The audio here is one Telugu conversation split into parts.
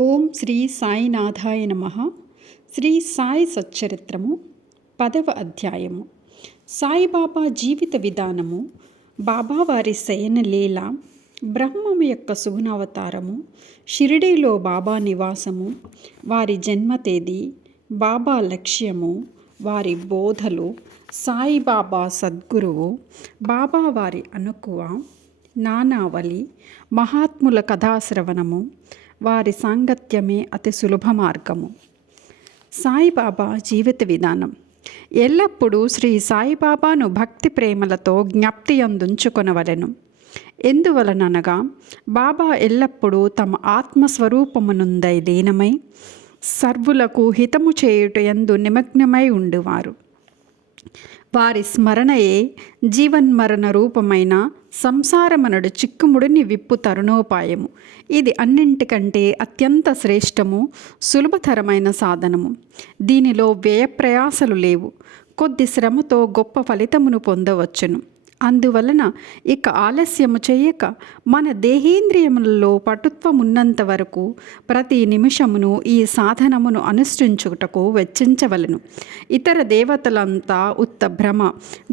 ఓం శ్రీ సాయినాథాయ నమః. శ్రీ సాయి సచ్చరిత్రము 10వ అధ్యాయము. సాయిబాబా జీవిత విధానము, బాబావారి శయన లీల, బ్రహ్మము యొక్క సుగుణావతారము, షిరిడీలో బాబా నివాసము, వారి జన్మ తేదీ, బాబా లక్ష్యము, వారి బోధలు, సాయిబాబా సద్గురువు, బాబా వారి అనుకువ, నానావళి, మహాత్ముల కథాశ్రవణము, వారి సాంగత్యమే అతి సులభ మార్గము. సాయిబాబా జీవిత విధానం. ఎల్లప్పుడూ శ్రీ సాయిబాబాను భక్తి ప్రేమలతో జ్ఞప్తి అందుంచుకొనవలెను. ఎందువలననగా బాబా ఎల్లప్పుడూ తమ ఆత్మస్వరూపమునందై లీనమై సర్వులకు హితము చేయుట యందు నిమగ్నమై ఉండువారు. వారి స్మరణయే జీవన్మరణ రూపమైన సంసారమనడు చిక్కుముడిని విప్పు తరుణోపాయము. ఇది అన్నింటికంటే అత్యంత శ్రేష్టము, సులభతరమైన సాధనము. దీనిలో వ్యయప్రయాసలు లేవు. కొద్ది శ్రమతో గొప్ప ఫలితమును పొందవచ్చును. అందువలన ఇక ఆలస్యము చేయక మన దేహేంద్రియములలో పటుత్వమున్నంత వరకు ప్రతి నిమిషమును ఈ సాధనమును అనుష్ఠించుటకు వెచ్చించవలను. ఇతర దేవతలంతా ఉత్త భ్రమ.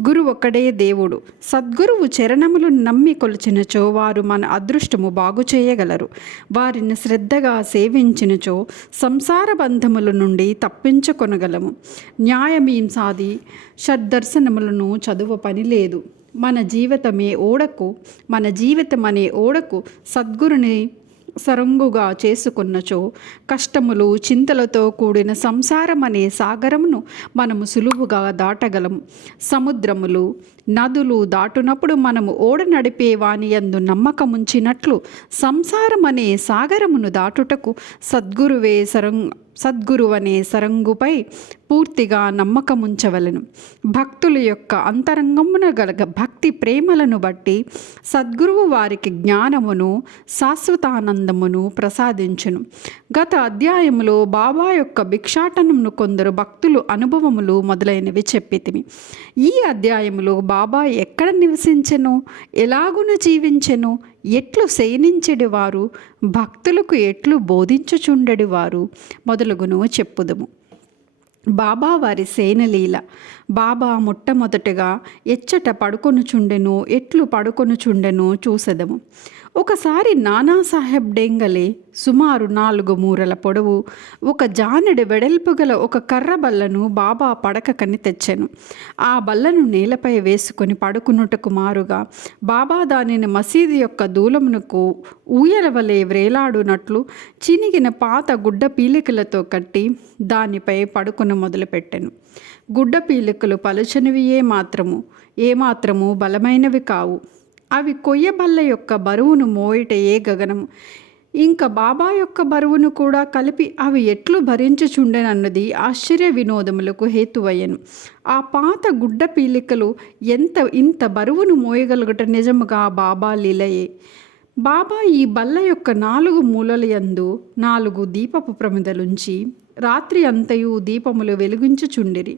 గురు ఒకడే దేవుడు. సద్గురువు చరణములు నమ్మి కొలిచినచో వారు మన అదృష్టము బాగు చేయగలరు. వారిని శ్రద్ధగా సేవించినచో సంసార బంధముల నుండి తప్పించుకొనగలము. న్యాయమీంసాది షడ్దర్శనములను చదువు పని లేదు. మన జీవితమనే ఓడకు సద్గురుని సరంగుగా చేసుకున్నచో కష్టములు చింతలతో కూడిన సంసారమనే సాగరమును మనము సులువుగా దాటగలము. సముద్రములు నదులు దాటునప్పుడు మనము ఓడ నడిపే వాని యందు నమ్మకముంచినట్లు సంసారమనే సాగరమును దాటుటకు సద్గురువనే సరంగుపై పూర్తిగా నమ్మకముంచవలెను. భక్తుల యొక్క అంతరంగమున గలగ భక్తి ప్రేమలను బట్టి సద్గురువు వారికి జ్ఞానమును శాశ్వతానందమును ప్రసాదించును. గత అధ్యాయములో బాబా యొక్క భిక్షాటనమును కొందరు భక్తులు అనుభవములు మొదలైనవి చెప్పితిమి. ఈ అధ్యాయములో బాబా ఎక్కడ నివసించెను, ఎలాగున జీవించెను, ఎట్లు శయనించెడివారు, భక్తులకు ఎట్లు బోధించుచుండెడివారు మొదలుగును చెప్పుదుము. బాబా వారి శయనలీల. బాబా మొట్టమొదటగా ఎచ్చట పడుకొనుచుండెను, ఎట్లు పడుకొనుచుండెను చూసెదము. ఒకసారి నానాసాహెబ్ డేంగలే సుమారు 4 మూరల పొడవు, 1 జానెడు వెడల్పు గల ఒక కర్ర బల్లను బాబా పడకకని తెచ్చెను. ఆ బల్లను నేలపై వేసుకొని పడుకున్నటకు మారుగా బాబా దానిని మసీదు యొక్క దూలమునకు ఊయల వలె వ్రేలాడునట్లు చినిగిన పాత గుడ్డ పీలికలతో కట్టి దానిపై పడుకుని మొదలుపెట్టెను. గుడ్డ పీలికలు పలుచనివి ఏమాత్రము బలమైనవి కావు. అవి కొయ్య బల్ల యొక్క బరువును మోయటయే గగనము. ఇంకా బాబా యొక్క బరువును కూడా కలిపి అవి ఎట్లు భరించుచుండెనన్నది ఆశ్చర్య వినోదములకు హేతువయ్యను. ఆ పాత గుడ్డ పీలికలు ఇంత బరువును మోయగలుగుట నిజముగా బాబా లీలయే. బాబా ఈ బల్ల యొక్క 4 మూలల యందు 4 దీపపు ప్రమిదలుంచి రాత్రి అంతయు దీపములు వెలిగించుచుండిరి.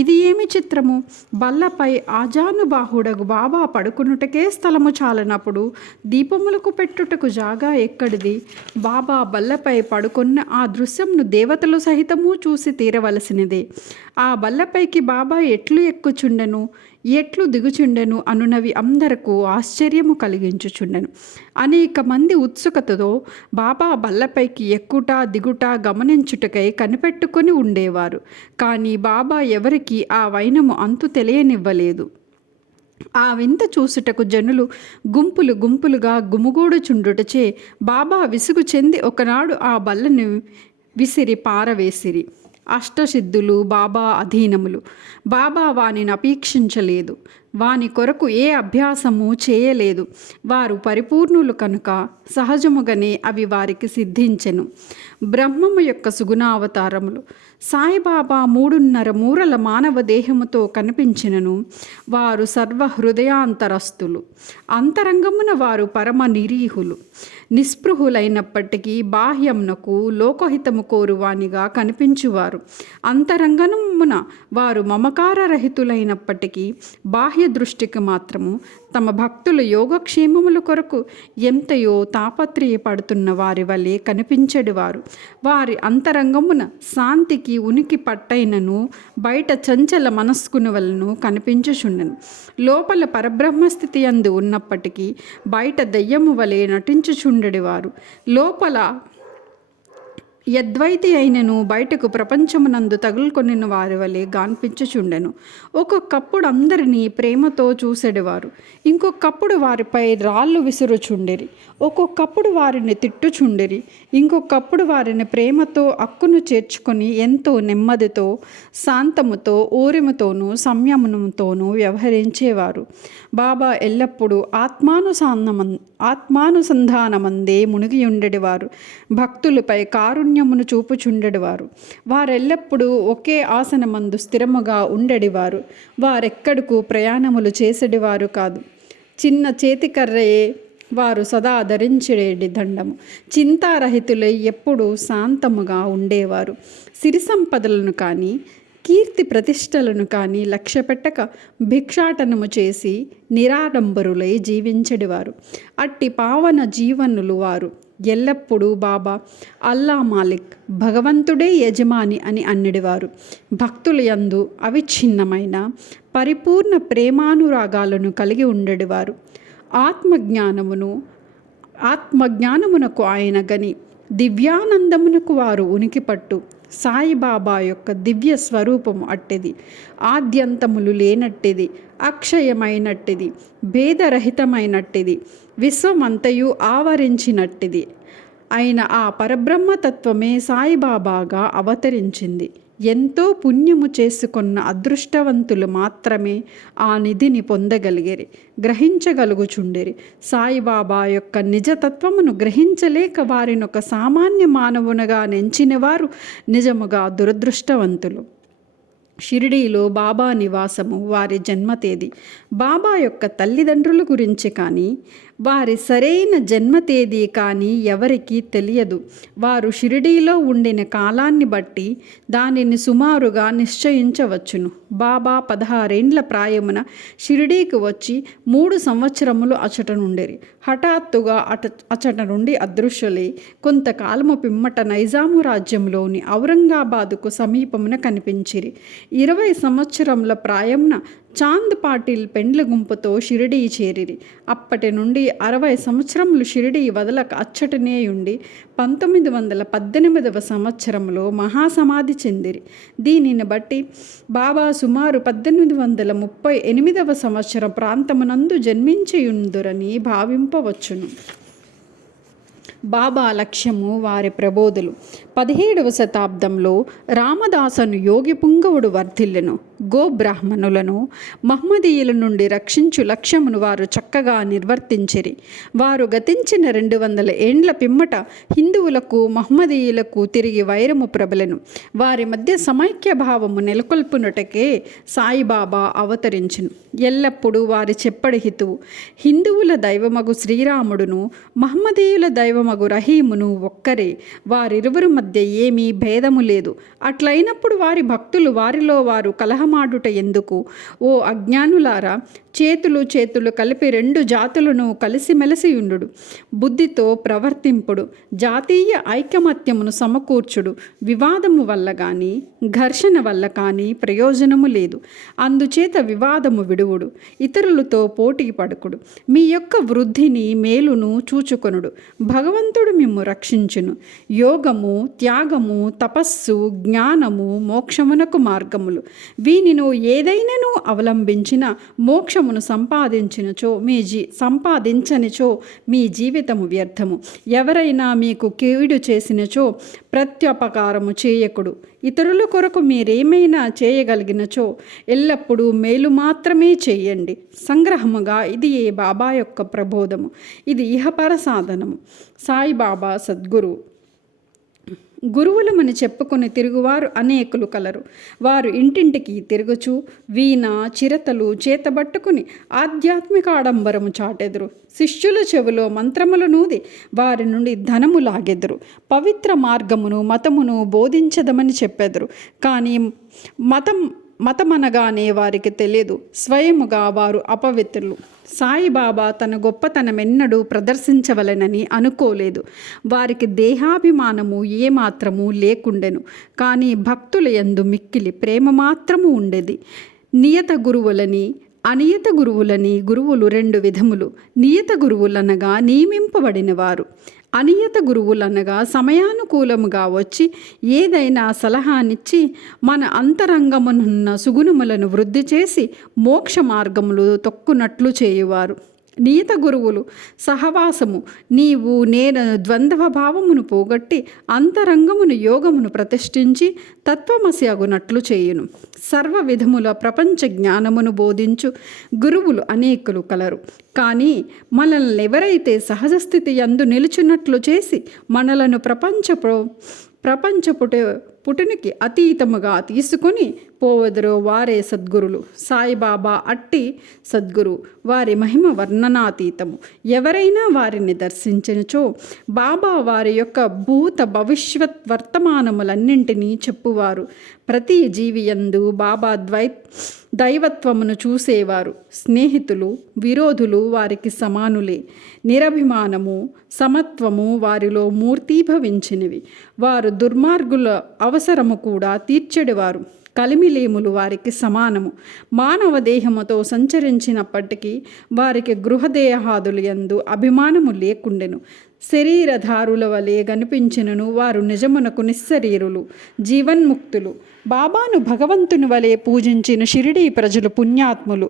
ఇది ఏమి చిత్రము! బల్లపై ఆజానుబాహుడగు బాబా పడుకునుటకే స్థలము చాలనప్పుడు దీపములకు పెట్టుటకు జాగా ఎక్కడిది? బాబా బల్లపై పడుకున్న ఆ దృశ్యమును దేవతలు సహితము చూసి తీరవలసినదే. ఆ బల్లపైకి బాబా ఎట్లు ఎక్కుచుండెను, ఎట్లు దిగుచుండెను అనునవి అందరకు ఆశ్చర్యము కలిగించుచుండెను. అనేక మంది ఉత్సుకతతో బాబా బల్లపైకి ఎక్కుట దిగుట గమనించుటకై కనిపెట్టుకొని ఉండేవారు. కానీ బాబా ఎవరికి ఆ వైనము అంతు తెలియనివ్వలేదు. ఆ వింత చూసుటకు జనులు గుంపులుగా గుమిగూడుచుండుటచే బాబా విసుగు చెంది ఒకనాడు ఆ బల్లను విసిరి పారవేసిరి. అష్టసిద్ధులు బాబా అధీనములు. బాబా వానిని అపేక్షించలేదు. వాని కొరకు ఏ అభ్యాసము చేయలేదు. వారు పరిపూర్ణులు కనుక సహజముగానే అవి వారికి సిద్ధించెను. బ్రహ్మము యొక్క సుగుణావతారములు. సాయిబాబా 3.5 మూరల మానవ దేహముతో కనిపించినను వారు సర్వ హృదయాంతరస్తులు. అంతరంగమున వారు పరమ నిరీహులు. నిస్పృహులైనప్పటికీ బాహ్యమునకు లోకహితము కోరువానిగా కనిపించువారు. అంతరంగమున వారు మమకారరహితులైనప్పటికీ బాహ్య బాహ్య దృష్టికి మాత్రము తమ భక్తుల యోగక్షేమముల కొరకు ఎంతయో తాపత్రయపడుతున్న వారి వలె కనిపించెడివారు. వారి అంతరంగమున శాంతికి ఉనికి పట్టైనను బయట చంచల మనస్కుని వలను కనిపించుచుండెను. లోపల పరబ్రహ్మస్థితి యందు ఉన్నప్పటికీ బయట దయ్యము వలె నటించుచుండెడివారు. లోపల యద్వైతి అయినను బయటకు ప్రపంచమునందు తగులుకొనిన వారి వలె గాన్పించుచుండెను. ఒక్కొక్కప్పుడు అందరినీ ప్రేమతో చూసెడివారు, ఇంకొకప్పుడు వారిపై రాళ్ళు విసురుచుండిరి. ఒక్కొక్కప్పుడు వారిని తిట్టుచుండిరి, ఇంకొకప్పుడు వారిని ప్రేమతో అక్కును చేర్చుకొని ఎంతో నెమ్మదితో, శాంతముతో, ఓరిముతోనూ సంయమనంతోనూ వ్యవహరించేవారు. బాబా ఎల్లప్పుడూ ఆత్మానుసంధానమందే మునిగి ఉండేవారు. భక్తులపై కారుణ్యమును చూపుచుండెడివారు. వారెల్లప్పుడూ ఒకే ఆసనమందు స్థిరముగా ఉండెడివారు. వారెక్కడకు ప్రయాణములు చేసేడివారు కాదు. చిన్న చేతికర్రయే వారు సదా ధరించేడి దండము. చింతారహితులై ఎప్పుడూ శాంతముగా ఉండేవారు. సిరి సంపదలను కానీ కీర్తి ప్రతిష్టలను కానీ లక్ష్యపెట్టక భిక్షాటనము చేసి నిరాడంబరులై జీవించెడివారు. అట్టి పావన జీవనులు వారు ఎల్లప్పుడూ బాబా అల్లా మాలిక్, భగవంతుడే యజమాని అని అన్నడివారు. భక్తుల యందు అవిచ్ఛిన్నమైన పరిపూర్ణ ప్రేమానురాగాలను కలిగి ఉండేవారు. ఆత్మజ్ఞానమునకు ఆయన గని దివ్యానందమునకు వారు ఉనికిపట్టు. సాయిబాబా యొక్క దివ్య స్వరూపము అట్టిది. ఆద్యంతములు లేనట్టిది, అక్షయమైనట్టిది, భేదరహితమైనట్టిది, విశ్వమంతయు ఆవరించినట్టిది అయిన ఆ పరబ్రహ్మతత్వమే సాయిబాబాగా అవతరించింది. ఎంతో పుణ్యము చేసుకున్న అదృష్టవంతులు మాత్రమే ఆ నిధిని పొందగలిగిరి, గ్రహించగలుగుచుండిరి. సాయిబాబా యొక్క నిజతత్వమును గ్రహించలేక వారినొక సామాన్య మానవునిగా నెంచిన వారు నిజముగా దురదృష్టవంతులు. షిరిడీలో బాబా నివాసము, వారి జన్మ తేదీ, బాబా యొక్క తల్లిదండ్రుల గురించి కానీ వారి సరైన జన్మ తేదీ కానీ ఎవరికీ తెలియదు. వారు షిరిడీలో ఉండిన కాలాన్ని బట్టి దానిని సుమారుగా నిశ్చయించవచ్చును. బాబా 16 ఏండ్ల ప్రాయమున షిరిడీకి వచ్చి 3 సంవత్సరములు అచట నుండిరి. హఠాత్తుగా అచట నుండి అదృశ్యులై కొంతకాలము పిమ్మట నైజాము రాజ్యంలోని ఔరంగాబాదుకు సమీపమున కనిపించిరి. 20 సంవత్సరముల ప్రాయమున చాంద్ పాటిల్ పెండ్ల గుంపుతో షిరిడీ చేరిరి. అప్పటి నుండి 60 సంవత్సరములు షిరిడీ వదలక అచ్చటనే ఉండి 1918వ సంవత్సరంలో మహాసమాధి చెందిరి. దీనిని బట్టి బాబా సుమారు 1838వ సంవత్సరం ప్రాంతమునందు జన్మించియుందురని భావింపవచ్చును. బాబా లక్ష్యము వారి ప్రబోధులు. 17వ శతాబ్దంలో రామదాసను యోగి పుంగవుడు వర్ధిల్లెను. గోబ్రాహ్మణులను మహ్మదీయుల నుండి రక్షించు లక్ష్యమును వారు చక్కగా నిర్వర్తించిరి. వారు గతించిన 200 ఏండ్ల పిమ్మట హిందువులకు మహ్మదీయులకు తిరిగి వైరము ప్రబలెను. వారి మధ్య సమైక్య భావము నెలకొల్పునటకే సాయిబాబా అవతరించును. ఎల్లప్పుడూ వారి చెప్పడి హితువు. హిందువుల దైవమగు శ్రీరాముడును మహ్మదీయుల దైవమగు రహీమును ఒక్కరే. వారిరువురి మధ్య ఏమీ భేదము లేదు. అట్లయినప్పుడు వారి భక్తులు వారిలో వారు కలహమాడుట ఎందుకు? ఓ అజ్ఞానులారా, చేతులు కలిపి 2 జాతులను కలిసిమెలిసి ఉండు. బుద్ధితో ప్రవర్తింపుడు. జాతీయ ఐకమత్యమును సమకూర్చుడు. వివాదము వల్ల కానీ ఘర్షణ వల్ల కానీ ప్రయోజనము లేదు. అందుచేత వివాదము విడువుడు. ఇతరులతో పోటీ పడుకుడు. మీ యొక్క వృద్ధిని మేలును చూచుకొనుడు. భగవంతుడు మిమ్ము రక్షించును. యోగము, త్యాగము, తపస్సు, జ్ఞానము మోక్షమునకు మార్గములు. వీనిను ఏదైనాను అవలంబించిన మోక్షమును సంపాదించనిచో మీ జీవితము వ్యర్థము. ఎవరైనా మీకు కీడు చేసినచో ప్రత్యుపకారము చేయకుడు. ఇతరుల కొరకు మీరేమైనా చేయగలిగినచో ఎల్లప్పుడూ మేలు మాత్రమే చేయండి. సంగ్రహముగా ఇది ఏ బాబా యొక్క ప్రబోధము. ఇది ఇహపర సాధనము. సాయిబాబా సద్గురు. గురువులమని చెప్పుకొని తిరుగువారు అనేకులు కలరు. వారు ఇంటింటికి తిరుగుచు వీణ, చిరతలు చేతబట్టుకుని ఆధ్యాత్మిక ఆడంబరము చాటెదురు. శిష్యుల చెవిలో మంత్రములు నూది వారి నుండి ధనము లాగెదురు. పవిత్ర మార్గమును మతమును బోధించదమని చెప్పెదరు. కానీ మతమనగానే వారికి తెలియదు. స్వయముగా వారు అపవిత్రులు. సాయిబాబా తన గొప్పతనమెన్నడూ ప్రదర్శించవలెనని అనుకోలేదు. వారికి దేహాభిమానము ఏమాత్రము లేకుండెను. కానీ భక్తుల యందు మిక్కిలి ప్రేమ మాత్రము ఉండేది. నియత గురువులని, అనియత గురువులని గురువులు 2 విధములు. నియత గురువులనగా నియమింపబడినవారు. అనియత గురువులనగా సమయానుకూలముగా వచ్చి ఏదైనా సలహానిచ్చి మన అంతరంగమునున్న సుగుణములను వృద్ధి చేసి మోక్ష మార్గములు తొక్కునట్లు చేయువారు. నియత గురువులు సహవాసము నీవు నేను ద్వంద్వ భావమును పోగొట్టి అంతరంగమును యోగమును ప్రతిష్ఠించి తత్వమసి అగునట్లు చేయును. సర్వ విధముల ప్రపంచ జ్ఞానమును బోధించు గురువులు అనేకులు కలరు. కానీ మనల్ని ఎవరైతే సహజ స్థితి యందు నిలుచున్నట్లు చేసి మనలను పుటునికి అతీతముగా తీసుకొని పోవెదరో వారే సద్గురులు. సాయిబాబా అట్టి సద్గురు. వారి మహిమ వర్ణనాతీతము. ఎవరైనా వారిని దర్శించినచో బాబా వారి యొక్క భూత భవిష్యత్ వర్తమానములన్నింటినీ చెప్పువారు. ప్రతి జీవియందు బాబా దైవత్వమును చూసేవారు. స్నేహితులు విరోధులు వారికి సమానులే. నిరభిమానము సమత్వము వారిలో మూర్తీభవించినవి. వారు దుర్మార్గుల అవసరము కూడా తీర్చెడివారు. కలిమిలేములు వారికి సమానము. మానవ దేహముతో సంచరించినప్పటికీ వారికి గృహదేహాదులు యందు అభిమానము లేకుండెను. శరీరధారుల వలె కనిపించినను వారు నిజమునకు నిశ్శరీరులు, జీవన్ముక్తులు. బాబాను భగవంతుని వలె పూజించిన షిరిడీ ప్రజలు పుణ్యాత్ములు.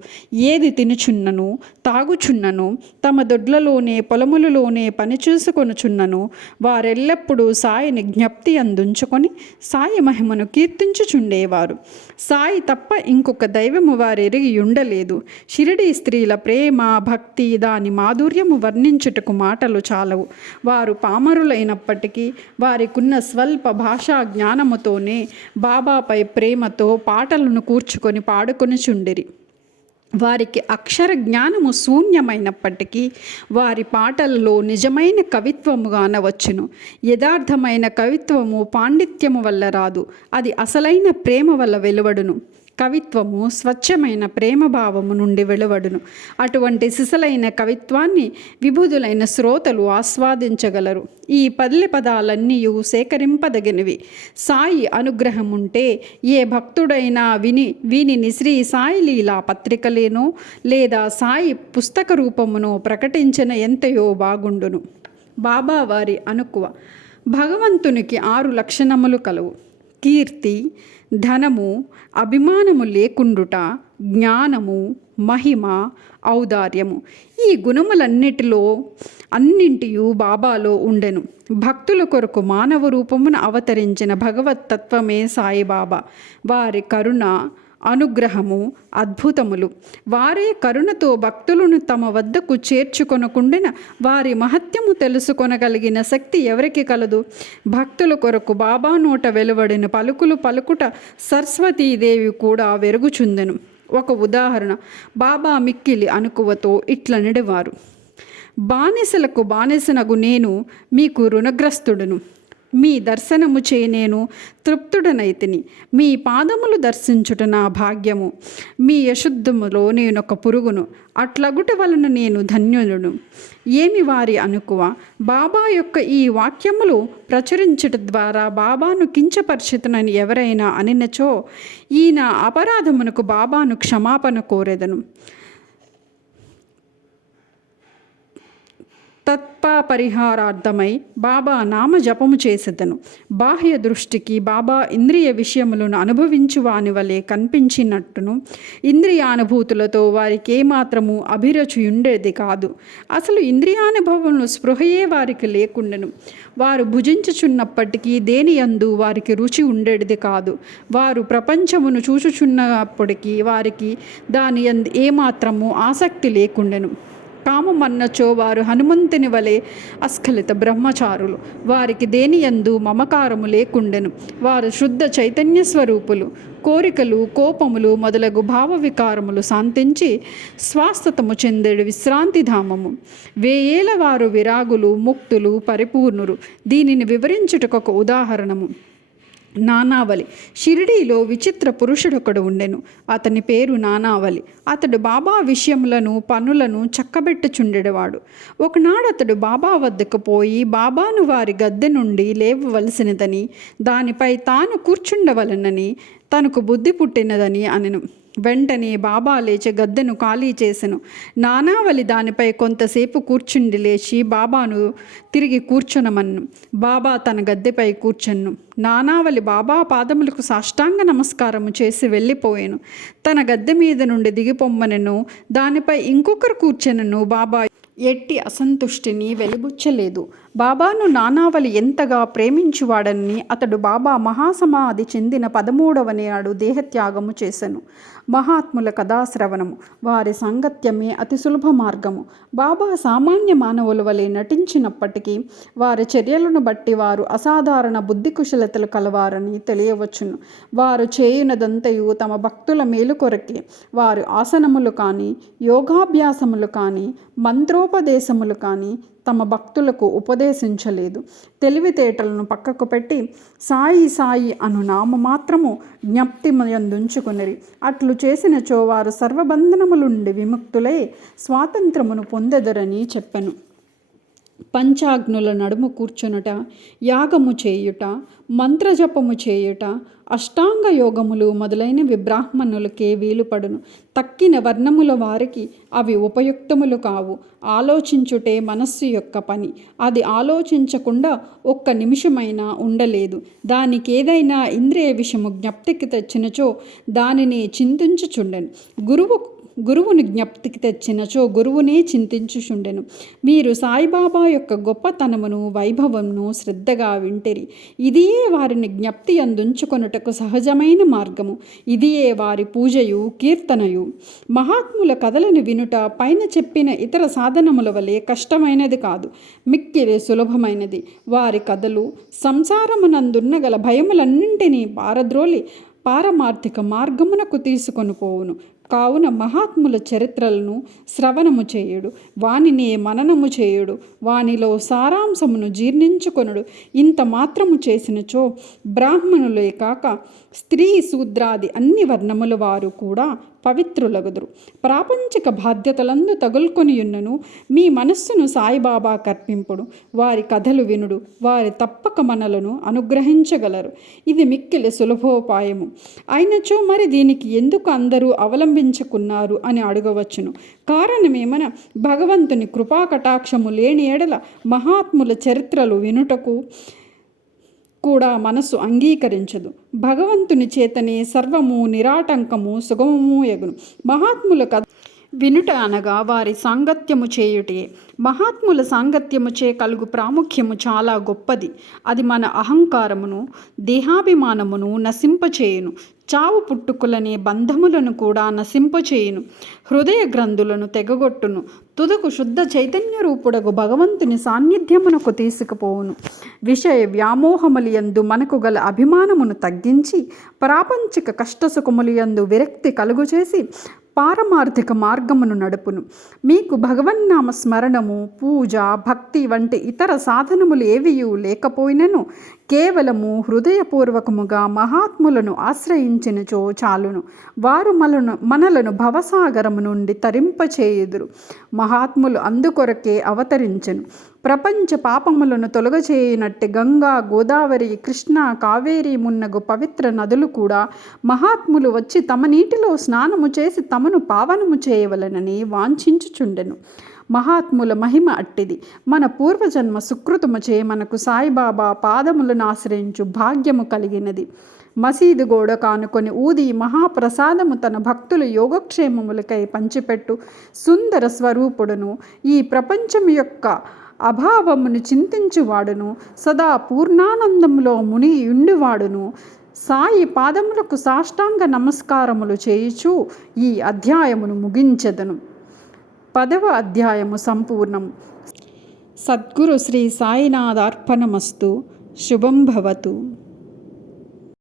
ఏది తినుచున్నను తాగుచున్నను తమ దొడ్లలోనే పొలములలోనే పనిచేసుకొనుచున్నను వారెల్లప్పుడూ సాయిని జ్ఞప్తి అందుంచుకొని సాయి మహిమను కీర్తించుచుండేవారు. సాయి తప్ప ఇంకొక దైవము వారెరిగి ఉండలేదు. షిరిడీ స్త్రీల ప్రేమ భక్తి దాని మాధుర్యము వర్ణించుటకు మాటలు చాలవు. వారు పామరులైనప్పటికీ వారికున్న స్వల్ప భాషా జ్ఞానముతోనే బాబాపై ప్రేమతో పాటలను కూర్చుకొని పాడుకొనిచుండిరి. వారికి అక్షర జ్ఞానము శూన్యమైనప్పటికీ వారి పాటలలో నిజమైన కవిత్వముగా అనవచ్చును. యథార్థమైన కవిత్వము పాండిత్యము వల్ల రాదు, అది అసలైన ప్రేమ వల్ల వెలువడును. కవిత్వము స్వచ్ఛమైన ప్రేమభావము నుండి వెలువడును. అటువంటి సిసలైన కవిత్వాన్ని విభుదులైన శ్రోతలు ఆస్వాదించగలరు. ఈ పల్లె పదాలన్నీ సేకరింపదగినవి. సాయి అనుగ్రహం ఉంటే ఏ భక్తుడైనా వీనిని శ్రీ సాయి లీలా పత్రికలేనో లేదా సాయి పుస్తక రూపమునో ప్రకటించిన ఎంతయో బాగుండును. బాబా వారి అనుకువ. భగవంతునికి 6 లక్షణములు కలవు. కీర్తి, ధనము, అభిమానము లేకుండుట, జ్ఞానము, మహిమ, ఔదార్యము. ఈ అన్నింటియు బాబాలో ఉండెను. భక్తుల కొరకు మానవ రూపమున అవతరించిన భగవతత్వమే సాయిబాబా. వారి కరుణ అనుగ్రహము అద్భుతములు. వారే కరుణతో భక్తులను తమ వద్దకు చేర్చుకొనకుండిన వారి మహత్యము తెలుసుకొనగలిగిన శక్తి ఎవరికి కలదు? భక్తుల కొరకు బాబా నోట వెలువడిన పలుకుట సరస్వతీదేవి కూడా వెరుగుచుందెను. ఒక ఉదాహరణ. బాబా మిక్కిలి అనుకువతో ఇట్ల నిడివారు. బానిసలకు బానిసనగు నేను మీకు రుణగ్రస్తుడును. మీ దర్శనము చే నేను తృప్తుడనైతిని. మీ పాదములు దర్శించుట నా భాగ్యము. మీ యశుద్ధములో నేనొక పురుగును. అట్లగుట వలన నేను ధన్యులను. ఏమి వారి అనుకువ. బాబా యొక్క ఈ వాక్యములు ప్రచురించుట ద్వారా బాబాను కించపరిచితనని ఎవరైనా అనినచో ఈయన అపరాధమునకు బాబాను క్షమాపణ కోరెదను. తత్పరిహారార్థమై బాబా నామ జపము చేసేదను. బాహ్య దృష్టికి బాబా ఇంద్రియ విషయములను అనుభవించు వాని వలె కనిపించినట్టును ఇంద్రియానుభూతులతో వారికి ఏమాత్రము అభిరుచి ఉండేది కాదు. అసలు ఇంద్రియానుభవములు స్పృహయే వారికి లేకుండెను. వారు భుజించుచున్నప్పటికీ దేని యందు వారికి రుచి ఉండేది కాదు. వారు ప్రపంచమును చూచుచున్నప్పటికీ వారికి దాని యందు ఏమాత్రము ఆసక్తి లేకుండెను. కామమన్నచో వారు హనుమంతుని వలె అస్ఖలిత బ్రహ్మచారులు. వారికి దేనియందు మమకారము లేకుండెను. వారు శుద్ధ చైతన్య స్వరూపులు. కోరికలు కోపములు మొదలగు భావ వికారములు శాంతించి స్వాస్థతము చెందేడు విశ్రాంతిధామము. వేయేల వారు విరాగులు ముక్తులు పరిపూర్ణులు. దీనిని వివరించుటకు ఒక ఉదాహరణము. నానావళి. షిరిడీలో విచిత్ర పురుషుడొకడు ఉండెను. అతని పేరు నానావళి. అతడు బాబా విషయములను పనులను చక్కబెట్టుచుండెడవాడు. ఒకనాడు అతడు బాబా వద్దకు పోయి బాబాను వారి గద్దె నుండి లేవవలసినదని, దానిపై తాను కూర్చుండవలనని తనకు బుద్ధి పుట్టినదని అనెను. వెంటనే బాబా లేచి గద్దెను ఖాళీ చేసెను. నానావళి దానిపై కొంతసేపు కూర్చుండి లేచి బాబాను తిరిగి కూర్చొనమన్ను. బాబా తన గద్దెపై కూర్చొన్ను. నానావళి బాబా పాదములకు సాష్టాంగ నమస్కారము చేసి వెళ్ళిపోయాను. తన గద్దె మీద నుండి దిగిపొమ్మనెను. దానిపై ఇంకొకరు కూర్చొనను. బాబా ఎట్టి అసంతుష్టిని వెలిబుచ్చలేదు. బాబాను నానావళి ఎంతగా ప్రేమించువాడని అతడు బాబా మహాసమాధి చెందిన 13వ నాడు దేహత్యాగము చేసెను. మహాత్ముల కథాశ్రవణము, వారి సాంగత్యమే అతి సులభ మార్గము. బాబా సామాన్య మానవుల వలె నటించినప్పటికీ వారి చర్యలను బట్టి వారు అసాధారణ బుద్ధి కుశలతలు కలవారని తెలియవచ్చును. వారు చేయునదంతయు తమ భక్తుల మేలు కొరకే. వారు ఆసనములు కానీ, యోగాభ్యాసములు కానీ, మంత్రోపదేశములు కానీ తమ భక్తులకు ఉపదేశించలేదు. తెలివితేటలను పక్కకు పెట్టి సాయి సాయి అను నామమాత్రము జ్ఞప్తియందుంచుకునిరి. అట్లు చేసినచో వారు సర్వబంధనములుండి విముక్తులై స్వాతంత్రమును పొందెదరని చెప్పెను. పంచాగ్నుల నడుము కూర్చునుట, యాగము చేయుట, మంత్రజపము చేయుట, అష్టాంగ యోగములు మొదలైనవి బ్రాహ్మణులకే వీలుపడును. తక్కిన వర్ణముల వారికి అవి ఉపయుక్తములు కావు. ఆలోచించుటే మనస్సు యొక్క పని. అది ఆలోచించకుండా ఒక్క నిమిషమైనా ఉండలేదు. దానికేదైనా ఇంద్రియ విషయము జ్ఞప్తికి తెచ్చినచో దానిని చింతించుచుండెను. గురువుని జ్ఞప్తికి తెచ్చినచో గురువునే చింతించుచుండెను. మీరు సాయిబాబా యొక్క గొప్పతనమును వైభవమును శ్రద్ధగా వింటిరి. ఇదియే వారిని జ్ఞప్తి అందుంచుకొనుటకు సహజమైన మార్గము. ఇదియే వారి పూజయు కీర్తనయు. మహాత్ముల కథలను వినుట పైన చెప్పిన ఇతర సాధనముల వలె కష్టమైనది కాదు, మిక్కిలి సులభమైనది. వారి కథలు సంసారమునందున్న గల భయములన్నింటినీ పారద్రోలి పారమార్థిక మార్గమునకు తీసుకొని పోవును. కావున మహాత్ముల చరిత్రలను శ్రవణము చేయుడు, వానినే మననము చేయుడు, వానిలో సారాంశమును జీర్ణించుకొనుడు. ఇంత మాత్రము చేసినచో బ్రాహ్మణులే కాక స్త్రీ శూద్రాది అన్ని వర్ణముల వారు కూడా పవిత్రులగుదురు. ప్రాపంచిక బాధ్యతలందు తగులుకొనియున్నను మీ మనస్సును సాయిబాబా కర్పింపుడు. వారి కథలు వినుడు, వారి తప్పక మనలను అనుగ్రహించగలరు. ఇది మిక్కిలి సులభోపాయము. అయినచో మరి దీనికి ఎందుకు అందరూ అవలంబించుకున్నారు అని అడగవచ్చును. కారణమేమన భగవంతుని కృపాకటాక్షము లేని ఎడల మహాత్ముల చరిత్రలు వినుటకు కూడా మనసు అంగీకరించదు. భగవంతుని చేతనే సర్వము నిరాటంకము సుగమము యగును. మహాత్ముల కథ వినుట అనగా వారి సాంగత్యము చేయుటే. మహాత్ముల సాంగత్యముచే కలుగు ప్రాముఖ్యము చాలా గొప్పది. అది మన అహంకారమును దేహాభిమానమును నశింపచేయును. చావు పుట్టుకులనే బంధములను కూడా నశింపచేయును. హృదయ గ్రంథులను తెగగొట్టును. తుదకు శుద్ధ చైతన్య రూపుడగు భగవంతుని సాన్నిధ్యమునకు తీసుకుపోవును. విషయ వ్యామోహములియందు మనకు గల అభిమానమును తగ్గించి ప్రాపంచిక కష్టసుఖములియందు విరక్తి కలుగుచేసి పారమార్థిక మార్గమును నడుపును. మీకు భగవన్నామ స్మరణము, పూజ, భక్తి వంటి ఇతర సాధనములు ఏవియూ లేకపోయినను కేవలము హృదయపూర్వకముగా మహాత్ములను ఆశ్రయించినచో చాలును. వారు మనలను భవసాగరము నుండి తరింపచేయుదురు. మహాత్ములు అందుకొరకే అవతరించెను. ప్రపంచ పాపములను తొలగచేయనట్టి గంగా, గోదావరి, కృష్ణ, కావేరి మున్నగు పవిత్ర నదులు కూడా మహాత్ములు వచ్చి తమ నీటిలో స్నానము చేసి తమను పావనము చేయవలనని వాంఛించుచుండెను. మహాత్ముల మహిమ అట్టిది. మన పూర్వజన్మ సుకృతముచే మనకు సాయిబాబా పాదములను ఆశ్రయించు భాగ్యము కలిగినది. మసీదు గోడ కానుకొని ఊది మహాప్రసాదము తన భక్తుల యోగక్షేమములకై పంచిపెట్టు సుందర స్వరూపుడును, ఈ ప్రపంచం యొక్క అభావమును చింతించువాడును, సదా పూర్ణానందంలో ముని ఉండివాడును సాయి పాదములకు సాష్టాంగ నమస్కారములు చేయుచు ఈ అధ్యాయమును ముగించెదను. 10వ అధ్యాయము సంపూర్ణం. సద్గురు శ్రీ సాయినాథార్పణమస్తు. శుభం భవతు.